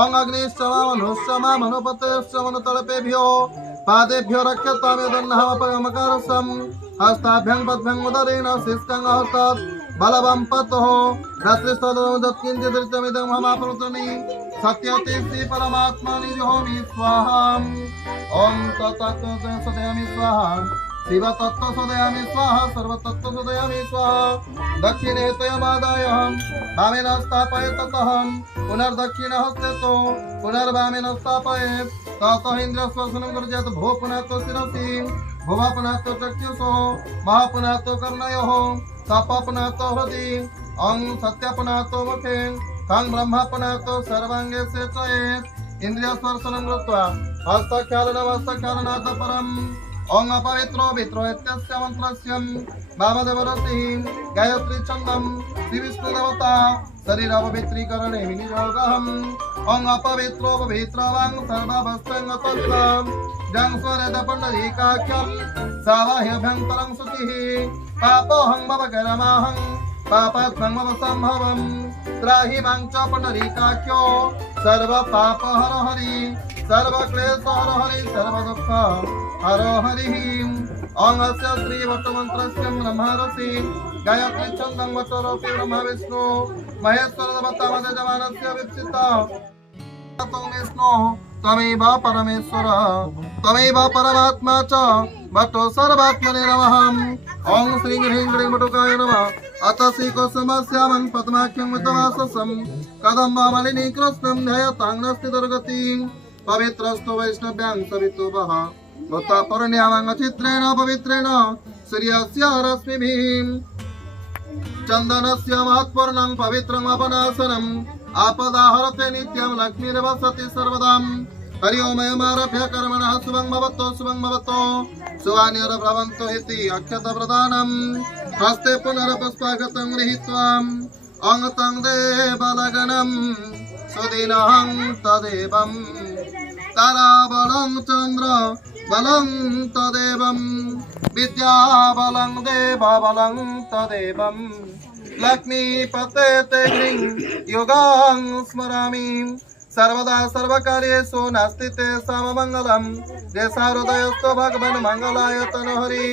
ओं अग्निश्चमनुपतेश्च मनुतलपेभ्यो पादेभ्यो रक्षतामेदन्नहमपगमकारसम् हस्ताभ्यं पद्भ्यं उदरेण शिष्टं हस्तात् बलवं पतोः रात्रिस्तदमुदत्किञ्चिदृतमिदं हमाप्नुतनि सत्यते श्री परमात्मनि जुहोमि स्वाहा ओं तत्तत्त्व सदयामि स्वाहा शिव तत्त्व सदयामि स्वाहा सर्व तत्त्व सदयामि स्वाहा दक्षिणे त्वयमादाय वामेन स्थापयेत् ततः पुनर्दक्षिण हस्ते तो पुनर्वामेन स्थापयेत् ततः इन्द्रस्वसनं गर्जयत् भो पुनः तो शिरसि भुवा पुनः तो चक्षुषो महा पुनः तो कर्णयोः सप पुनः तो हृदि अं सत्य पुनः तो मुखे खं ब्रह्म पुनः तो सर्वाङ्गे सेचयेत् इन्द्रियस्पर्शनं कृत्वा हस्तख्यालनमस्तख्यालनाथ परम् ओं अपवित्रो वित्रो इत्यस्य मन्त्रस्य वामदेवरतिः गायत्री छन्दं श्री विष्णुदेवता शरीरापवित्रीकरणे विनियोगहम् ओं अपवित्रो पवित्रवां सर्वावस्थाङ्गतत्त्वं जं स्वरेदपुण्डरीकाख्यं सावाह्यभ्यन्तरं शुचिः पापोऽहं भवकरमाहं पापात्मं मम सम्भवं त्राहि मां च पुण्डरीकाख्यो सर्वपापहर हरि सर्वक्लेशहर हरि सर्वदुःख हर हरिः ओं अस्य श्रीवटमन्त्रस्य ब्रह्मर्षि गायत्री छन्दं वचरोऽपि ब्रह्म विष्णु महेश्वरदेवतामध्यजमानस्य विप्सिता त्वं विष्णु त्वमेव परमेश्वर त्वमेव परमात्मा च वटो सर्वात्मने नमः ओं श्रीं ह्रीं क्लीं वटुकाय नमः अथ श्रीकुसुमश्यामं पद्माख्यं विद्वाससं कदम्बमालिनी कृष्णं ध्यायतां नास्ति दुर्गतिं पवित्रस्तु वैष्णव्यां सवितो वः चित्रेण पवित्रेण सूर्यस्य रश्मिभिः चन्दनस्य महत्पूर्णं पवित्रम् अपनासनम् आपदाहरते नित्यं लक्ष्मीर्वसति सर्वदा हरि ओमयमारभ्य कर्मणः शुभं भवतो शुभान्यरभ्रवन्तो इति अक्षतप्रदानम् हस्ते पुनरपुष्पागतं गृहीत्वा अङ्गतं देवलगनं सुदिनं तदेवं ताराबलं चन्द्र बलं तदेवं विद्याबलं देवबलं तदेवं लक्ष्मीपते ते ह्रीं युगां स्मरामि सर्वदा सर्वकार्येषु नास्ति ते सममङ्गलं येषा हृदयस्थो भगवन् मङ्गलाय तनोहरि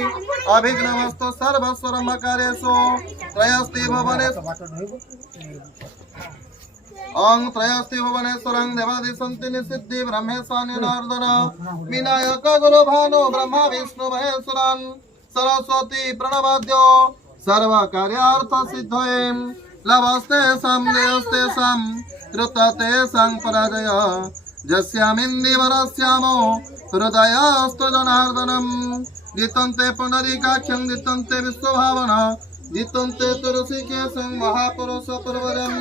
अभिघ्नमस्तु सर्वस्वरम्भकार्येषु त्रयस्ति भुवनेषु ओं त्रयस्ति भुवनेश्वरं देवादि सन्ति निसिद्धि ब्रह्मेशान्य नारदन विनायक गुरु भानु ब्रह्मा विष्णु महेश्वरन् सरस्वती प्रणवाद्यो सर्वकार्यार्थ सिद्धये लभस्ते सां देयस्ते सां कृतते सां पराजय जस्यामिन्दिवरस्यामो हृदयस्तु जनार्दनम् जितन्ते पुनरीकाख्यं जितन्ते विश्वभावना जितन्ते तुलसीकेशं महापुरुष परवरम्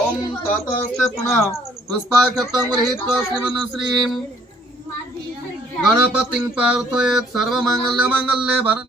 ओं ततस्ते पुनः पुष्पाक्षतं गृहीत्वा श्रीं गणपतिं प्रार्थयेत् सर्वमङ्गल्ये